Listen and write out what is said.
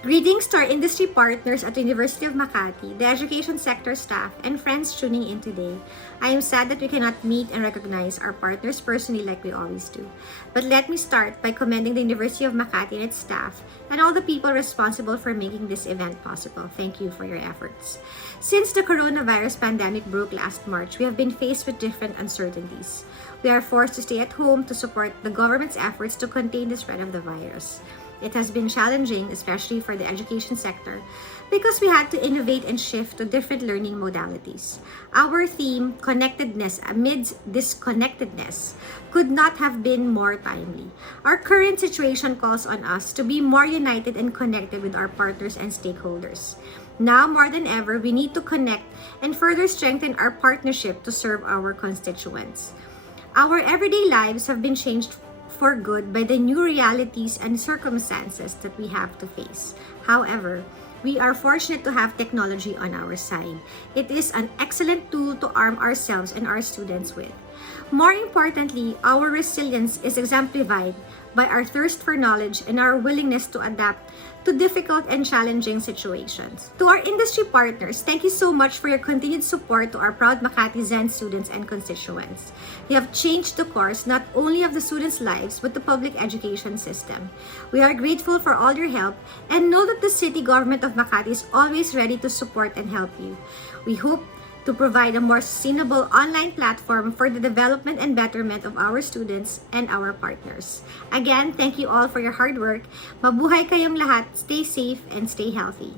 Greetings to our industry partners at the University of Makati, the education sector staff, and friends tuning in today. I am sad that we cannot meet and recognize our partners personally like we always do. But let me start by commending the University of Makati and its staff and all the people responsible for making this event possible. Thank you for your efforts. Since the coronavirus pandemic broke last March, we have been faced with different uncertainties. We are forced to stay at home to support the government's efforts to contain the spread of the virus. It has been challenging, especially for the education sector, because we had to innovate and shift to different learning modalities. Our theme, Connectedness Amidst Disconnectedness, could not have been more timely. Our current situation calls on us to be more united and connected with our partners and stakeholders. Now more than ever, we need to connect and further strengthen our partnership to serve our constituents. Our everyday lives have been changed for good by the new realities and circumstances that we have to face. However, we are fortunate to have technology on our side. It is an excellent tool to arm ourselves and our students with. More importantly, our resilience is exemplified by our thirst for knowledge and our willingness to adapt to difficult and challenging situations. To our industry partners, thank you so much for your continued support to our proud Makati Zen students and constituents. You have changed the course not only of the students' lives but the public education system. We are grateful for all your help and know that the city government of Makati is always ready to support and help you. We hope to provide a more sustainable online platform for the development and betterment of our students and our partners. Again, thank you all for your hard work. Mabuhay kayong lahat. Stay safe and stay healthy.